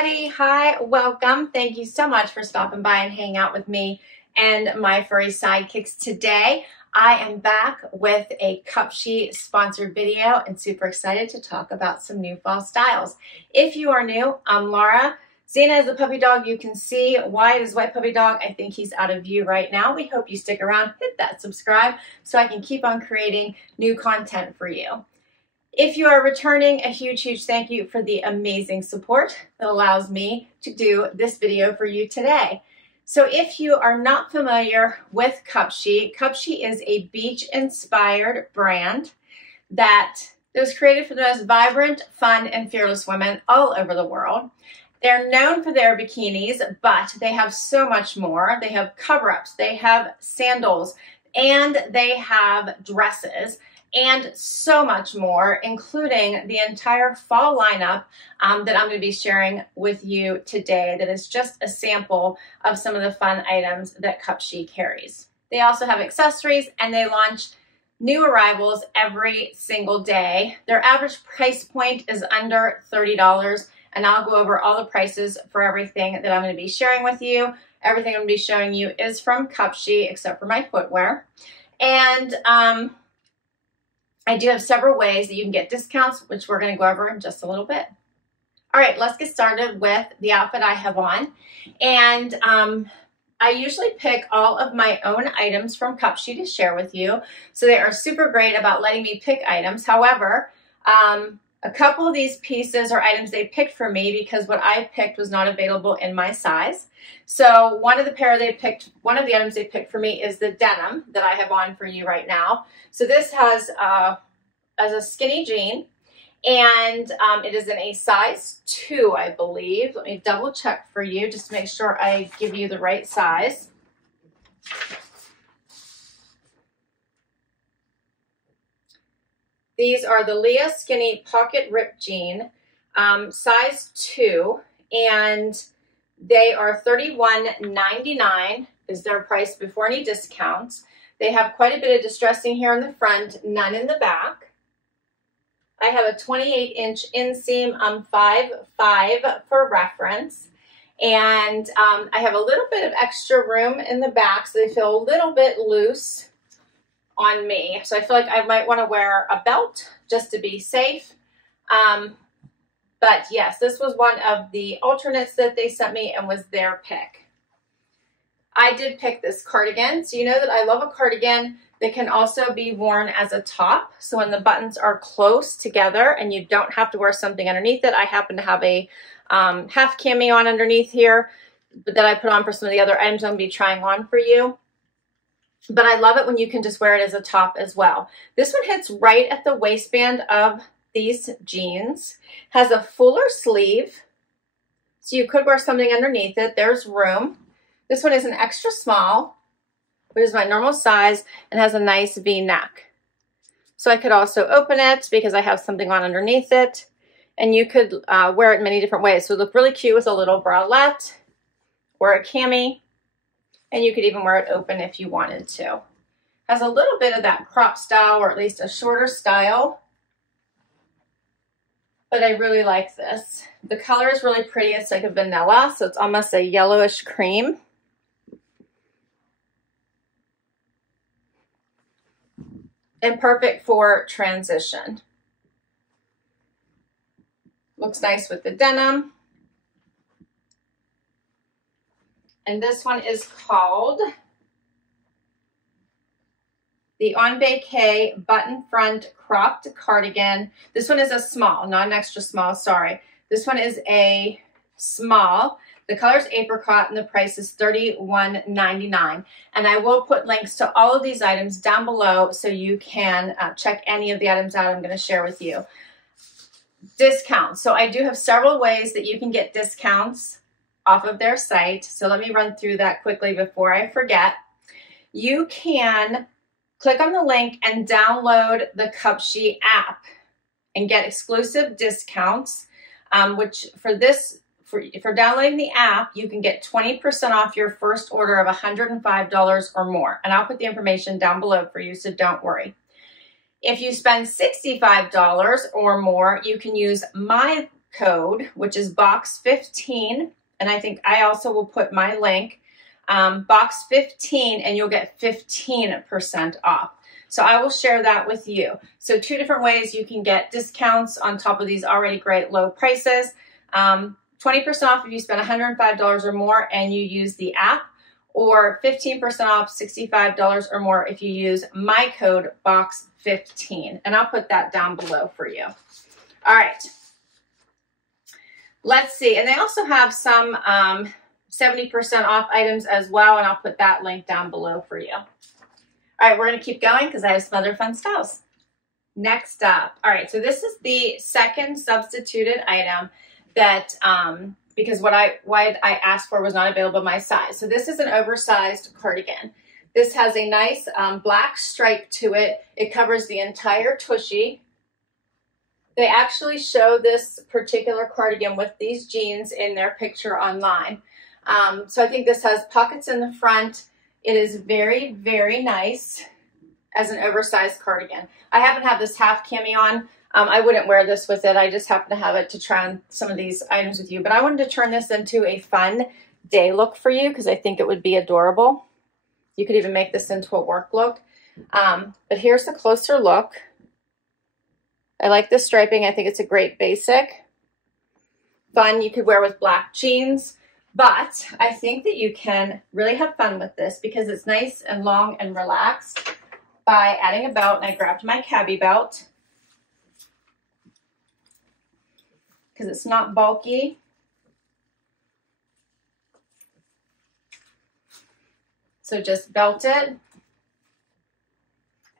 everybody. Hi, welcome. Thank you so much for stopping by and hanging out with me and my furry sidekicks today. I am back with a Cupshe sponsored video and super excited to talk about some new fall styles. If you are new, I'm Laura. Xena is a puppy dog. You can see Wyatt is white puppy dog. I think he's out of view right now. We hope you stick around, hit that subscribe so I can keep on creating new content for you. If you are returning, a huge thank you for the amazing support that allows me to do this video for you today. So if you are not familiar with Cupshe, Cupshe is a beach-inspired brand that was created for the most vibrant, fun, and fearless women all over the world. They're known for their bikinis, but they have so much more. They have cover-ups, they have sandals, and they have dresses, and so much more, including the entire fall lineup that I'm going to be sharing with you today. That is just a sample of some of the fun items that Cupshe carries. They also have accessories, and they launch new arrivals every single day. Their average price point is under $30, and I'll go over all the prices for everything that I'm going to be sharing with you. Everything I'm going to be showing you is from Cupshe, except for my footwear. And I do have several ways that you can get discounts, which we're going to go over in just a little bit. All right, let's get started with the outfit I have on. And I usually pick all of my own items from Cupshe to share with you. So they are super great about letting me pick items. However, a couple of these pieces are items they picked for me because what I picked was not available in my size. So one of the items they picked for me is the denim that I have on for you right now. So this has as a skinny jean, and it is in a size 2, I believe. Let me double check for you just to make sure I give you the right size. These are the Leah Skinny Pocket Rip Jean, size 2, and they are $31.99 is their price before any discounts. They have quite a bit of distressing here in the front, none in the back. I have a 28-inch inseam. I'm 5'5" for reference. And I have a little bit of extra room in the back, so they feel a little bit loose on me. So I feel like I might want to wear a belt just to be safe. But yes, this was one of the alternates that they sent me and was their pick. I did pick this cardigan. So you know that I love a cardigan that can also be worn as a top. So when the buttons are close together and you don't have to wear something underneath it. I happen to have a half cami on underneath here, but that I put on for some of the other items I'm going to be trying on for you. But I love it when you can just wear it as a top as well. This one hits right at the waistband of these jeans. Has a fuller sleeve, so you could wear something underneath it. There's room. This one is an extra small, which is my normal size, and has a nice V-neck. So I could also open it because I have something on underneath it, and you could wear it many different ways. So it would look really cute with a little bralette or a cami. And you could even wear it open if you wanted to. Has a little bit of that crop style, or at least a shorter style. But I really like this. The color is really pretty. It's like a vanilla, so it's almost a yellowish cream. And perfect for transition. Looks nice with the denim. And this one is called the On Vacay Button Front Cropped Cardigan. This one is a small, not an extra small, sorry. This one is a small. The color is apricot and the price is $31.99. And I will put links to all of these items down below so you can check any of the items out I'm going to share with you. Discounts. So I do have several ways that you can get discounts off of their site. So let me run through that quickly before I forget. You can click on the link and download the Cupshe app and get exclusive discounts, which for downloading the app, you can get 20% off your first order of $105 or more. And I'll put the information down below for you, so don't worry. If you spend $65 or more, you can use my code, which is box 15, and I think I also will put my link, box 15, and you'll get 15% off. So I will share that with you. So 2 different ways you can get discounts on top of these already great low prices. 20% off if you spend $105 or more and you use the app, or 15% off $65 or more if you use my code BOX15. And I'll put that down below for you. All right. Let's see. And they also have some 70% off items as well, and I'll put that link down below for you. All right, we're going to keep going because I have some other fun styles. Next up. All right, so this is the second substituted item that because what I asked for was not available my size. So this is an oversized cardigan. This has a nice black stripe to it. It covers the entire tushy. They actually show this particular cardigan with these jeans in their picture online. So I think this has pockets in the front. It is very, very nice as an oversized cardigan. I happen to have this half cami on. I wouldn't wear this with it. I just happen to have it to try on some of these items with you. But I wanted to turn this into a fun day look for you because I think it would be adorable. You could even make this into a work look. But here's a closer look. I like the striping. I think it's a great basic. Fun you could wear with black jeans. But I think that you can really have fun with this because it's nice and long and relaxed by adding a belt. And I grabbed my CABI belt because it's not bulky. So just belt it.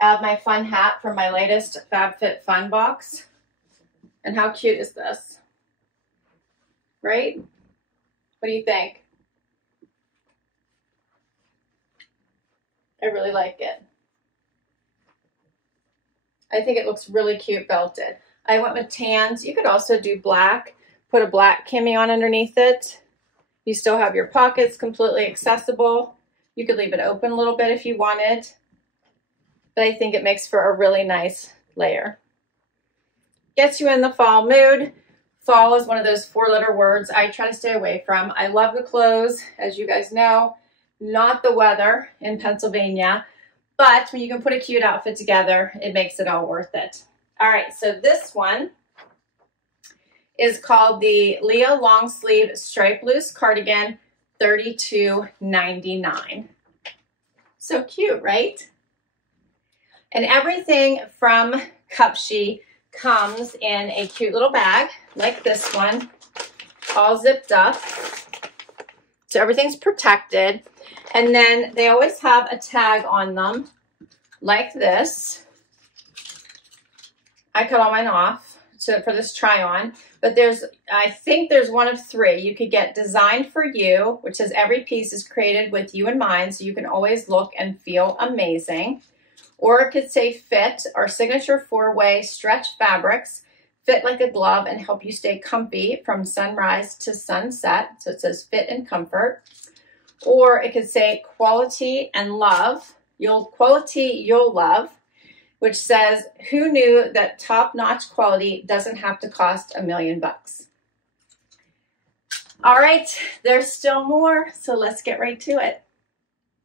Add my fun hat from my latest FabFitFun box. And how cute is this? Right? What do you think? I really like it. I think it looks really cute belted. I went with tans. You could also do black. Put a black cami on underneath it. You still have your pockets completely accessible. You could leave it open a little bit if you wanted. But I think it makes for a really nice layer. Gets you in the fall mood. Fall is one of those 4-letter words I try to stay away from. I love the clothes, as you guys know, not the weather in Pennsylvania. But when you can put a cute outfit together, it makes it all worth it. All right, so this one is called the Leah Long Sleeve Stripe Loose Cardigan, $32.99. So cute, right? And everything from Cupshe comes in a cute little bag like this one, all zipped up. So everything's protected. And then they always have a tag on them like this. I cut all mine off for this try on, but I think there's one of 3. You could get designed for you, which says every piece is created with you in mind, so you can always look and feel amazing. Or it could say fit, our signature 4-way stretch fabrics, fit like a glove and help you stay comfy from sunrise to sunset. So it says fit and comfort. Or it could say quality and love, you'll love, which says, who knew that top-notch quality doesn't have to cost $1 million? All right, there's still more, so let's get right to it.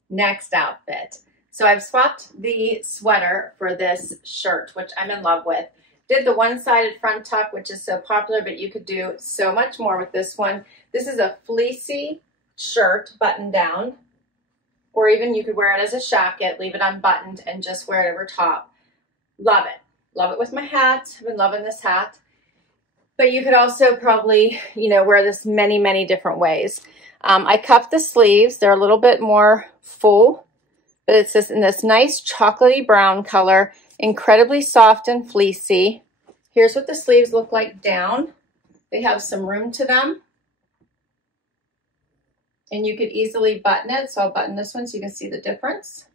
Next outfit. So I've swapped the sweater for this shirt, which I'm in love with. Did the one-sided front tuck, which is so popular, but you could do so much more with this one. This is a fleecy shirt button down, or even you could wear it as a jacket, leave it unbuttoned, and just wear it over top. Love it. Love it with my hat. I've been loving this hat. But you could also probably, wear this many, many different ways. I cuffed the sleeves. They're a little bit more full. But it's just in this nice chocolatey brown color, incredibly soft and fleecy. Here's what the sleeves look like down. They have some room to them. And you could easily button it. So I'll button this one so you can see the difference.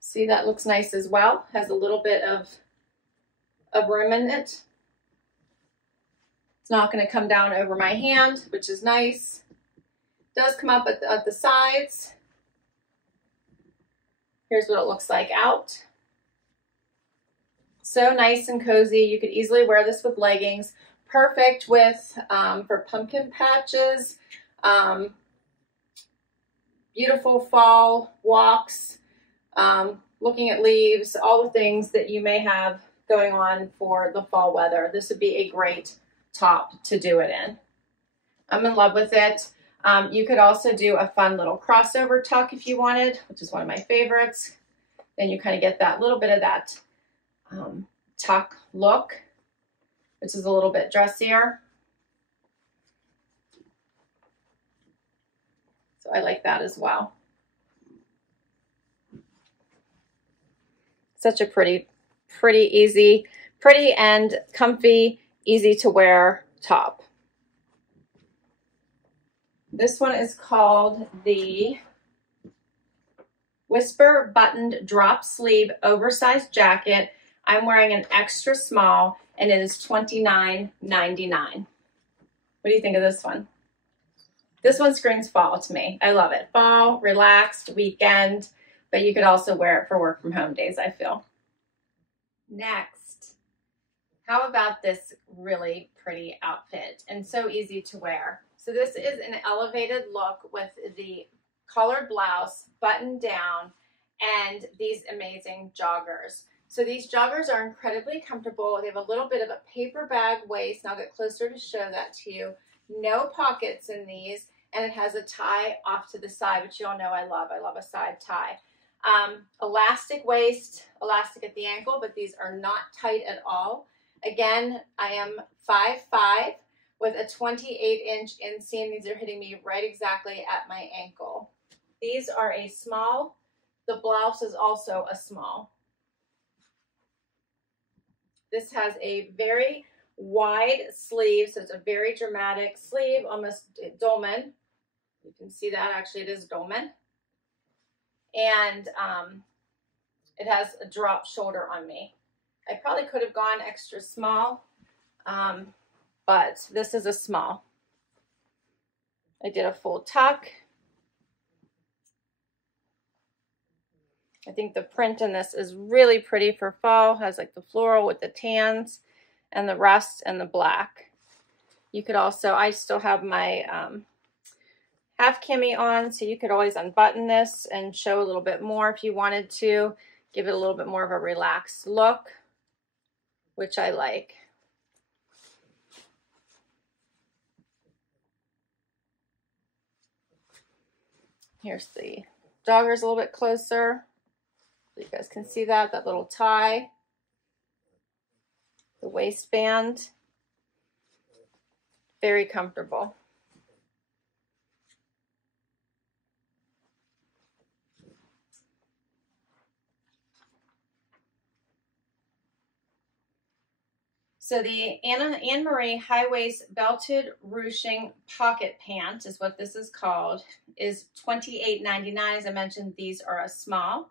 See, that looks nice as well. Has a little bit of room in it. It's not going to come down over my hand, which is nice. Does come up at the sides. Here's what it looks like out. So nice and cozy. You could easily wear this with leggings. Perfect with for pumpkin patches, beautiful fall walks, looking at leaves, all the things that you may have going on for the fall weather. This would be a great top to do it in. I'm in love with it. You could also do a fun little crossover tuck if you wanted, which is one of my favorites. Then you kind of get that little bit of that tuck look, which is a little bit dressier. So I like that as well. Such a pretty and comfy, easy to wear top. This one is called the Whisper Buttoned Drop Sleeve Oversized Jacket. I'm wearing an extra small and it is $29.99. What do you think of this one? This one screams fall to me. I love it. Fall, relaxed, weekend, but you could also wear it for work from home days, I feel. Next, how about this really pretty outfit and so easy to wear? So this is an elevated look with the collared blouse, buttoned down, and these amazing joggers. So these joggers are incredibly comfortable. They have a little bit of a paper bag waist, and I'll get closer to show that to you. No pockets in these, and it has a tie off to the side, which you all know I love. I love a side tie. Elastic waist, elastic at the ankle, but these are not tight at all. Again, I am 5'5", with a 28-inch inseam. These are hitting me right exactly at my ankle. These are a small. The blouse is also a small. This has a very wide sleeve, so it's a very dramatic sleeve, almost dolman. You can see that, actually it is dolman. And it has a drop shoulder on me. I probably could have gone extra small, but this is a small. I did a full tuck. I think the print in this is really pretty for fall. It has like the floral with the tans and the rust and the black. You could also, I still have my half cami on, so you could always unbutton this and show a little bit more if you wanted to. Give it a little bit more of a relaxed look, which I like. Here's the joggers a little bit closer. So you guys can see that little tie, the waistband, very comfortable. So the Anne Marie high waist belted ruching pocket pant is what this is called, is $28.99. As I mentioned, these are a small.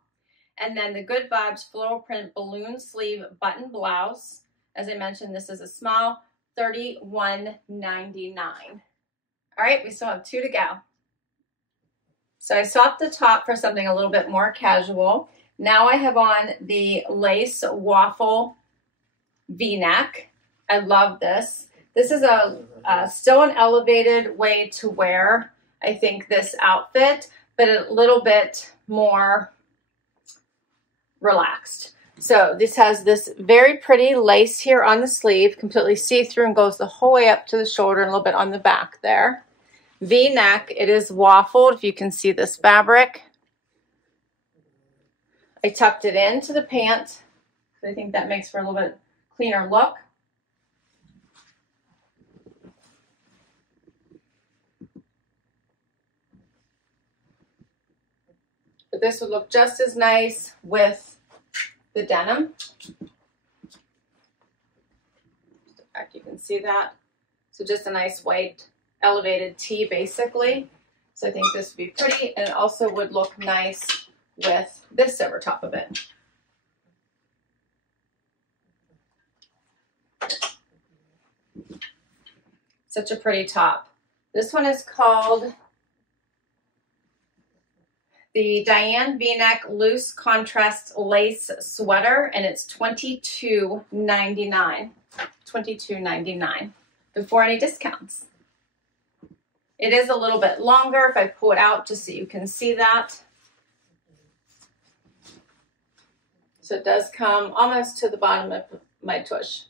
And then the Good Vibes floral print balloon sleeve button blouse. As I mentioned, this is a small, $31.99. All right, we still have 2 to go. So I swapped the top for something a little bit more casual. Now I have on the lace waffle V-neck. I love this. This is still an elevated way to wear, I think, this outfit, but a little bit more relaxed. So this has this very pretty lace here on the sleeve, completely see-through, and goes the whole way up to the shoulder and a little bit on the back there. V-neck, it is waffled, if you can see this fabric. I tucked it into the pant. I think that makes for a little bit cleaner look. But this would look just as nice with the denim. You can see that. So just a nice white elevated tee basically. So I think this would be pretty, and it also would look nice with this over top of it. Such a pretty top. This one is called the Diane V-neck loose contrast lace sweater, and it's $22.99. $22.99 before any discounts. It is a little bit longer if I pull it out just so you can see that. So it does come almost to the bottom of my tush.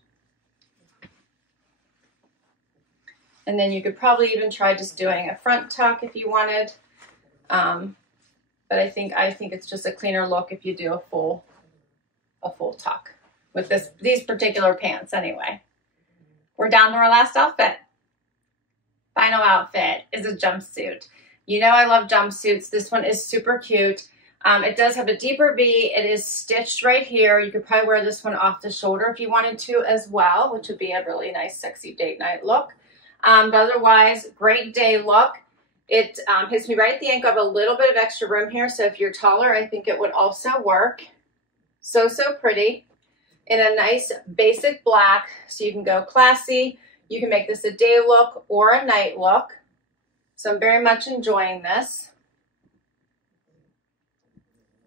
And then you could probably even try just doing a front tuck if you wanted. But I think it's just a cleaner look if you do a full tuck with these particular pants anyway. We're down to our last outfit. Final outfit is a jumpsuit. You know I love jumpsuits. This one is super cute. It does have a deeper V. It is stitched right here. You could probably wear this one off the shoulder if you wanted to as well, which would be a really nice, sexy date night look. But otherwise, great day look. It hits me right at the ankle. I have a little bit of extra room here, so if you're taller, I think it would also work. So pretty. In a nice basic black, so you can go classy. You can make this a day look or a night look. So I'm very much enjoying this.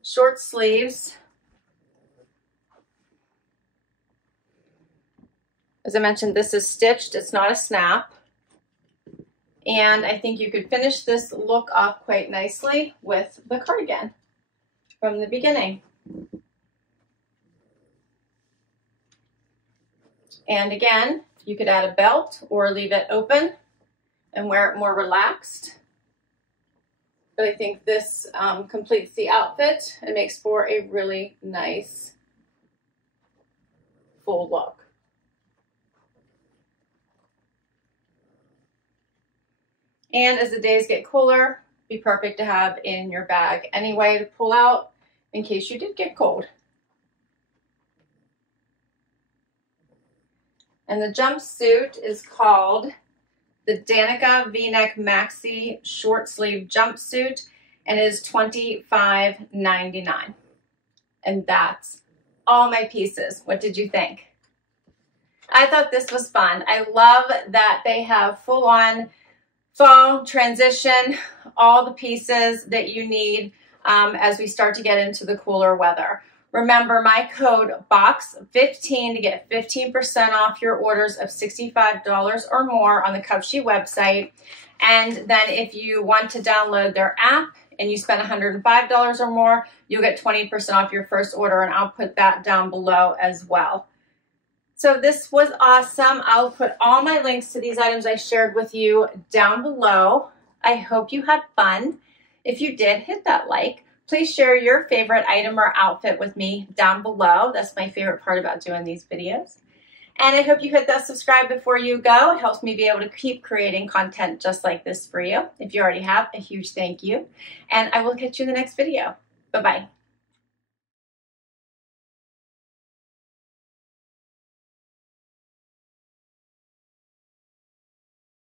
Short sleeves. As I mentioned, this is stitched. It's not a snap. And I think you could finish this look off quite nicely with the cardigan from the beginning. And again, you could add a belt or leave it open and wear it more relaxed. But I think this completes the outfit and makes for a really nice full look. And as the days get cooler, be perfect to have in your bag anyway to pull out in case you did get cold. And the jumpsuit is called the Danica V-neck maxi short sleeve jumpsuit, and it is $25.99. And that's all my pieces. What did you think? I thought this was fun. I love that they have full-on fall transition, all the pieces that you need as we start to get into the cooler weather. Remember my code BOX15 to get 15% off your orders of $65 or more on the Cupshe website. And then if you want to download their app and you spend $105 or more, you'll get 20% off your first order, and I'll put that down below as well. So this was awesome. I'll put all my links to these items I shared with you down below. I hope you had fun. If you did, hit that like. Please share your favorite item or outfit with me down below. That's my favorite part about doing these videos. And I hope you hit that subscribe before you go. It helps me be able to keep creating content just like this for you. If you already have, a huge thank you. And I will catch you in the next video. Bye-bye.